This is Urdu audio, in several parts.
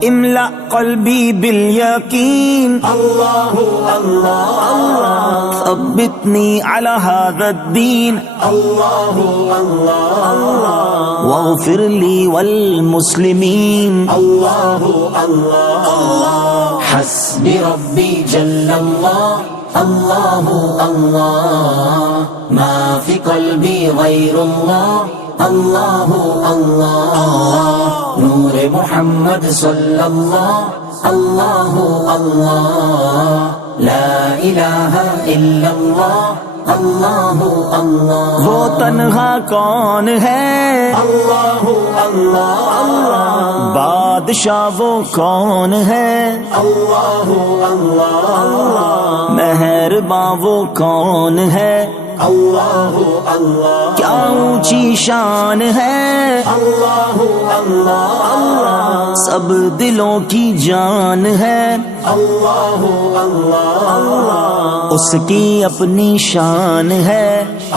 املأ قلبي باليقين الله الله الله ثبتني على هذا الدين الله الله واغفر لي والمسلمين الله الله حسبي ربي جل الله الله الله ما في قلبي غير الله الله الله نور محمد صلی اللہ اللہ اللہ لا الہ الا اللہ اللہ اللہ وہ تنہا کون ہے اللہ اللہ اللہ بادشاہ وہ کون ہے اللہ اللہ مہرباں وہ کون ہے اللہ اللہ کیا اونچی شان ہے اللہ اللہ سب دلوں کی جان ہے اللہ اللہ اس کی اپنی شان ہے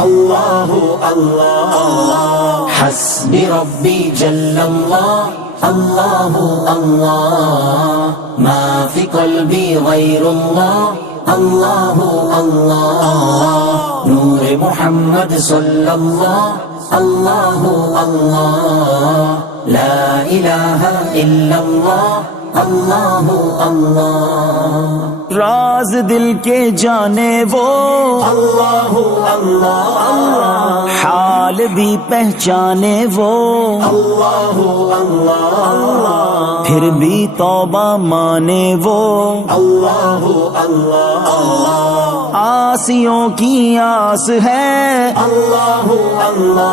اللہ اللہ حسبی ربی جل اللہ اللہ اللہ ما فی قلبی غیر اللہ اللہ اللہ نور محمد صلی اللہ اللہ اللہ لا الہ الا اللہ اللہ اللہ راز دل کے جانے وہ اللہ اللہ اللہ حال بھی پہچانے وہ اللہ اللہ پھر بھی توبہ مانے وہ اللہ اللہ آسیوں کی آس ہے اللہ اللہ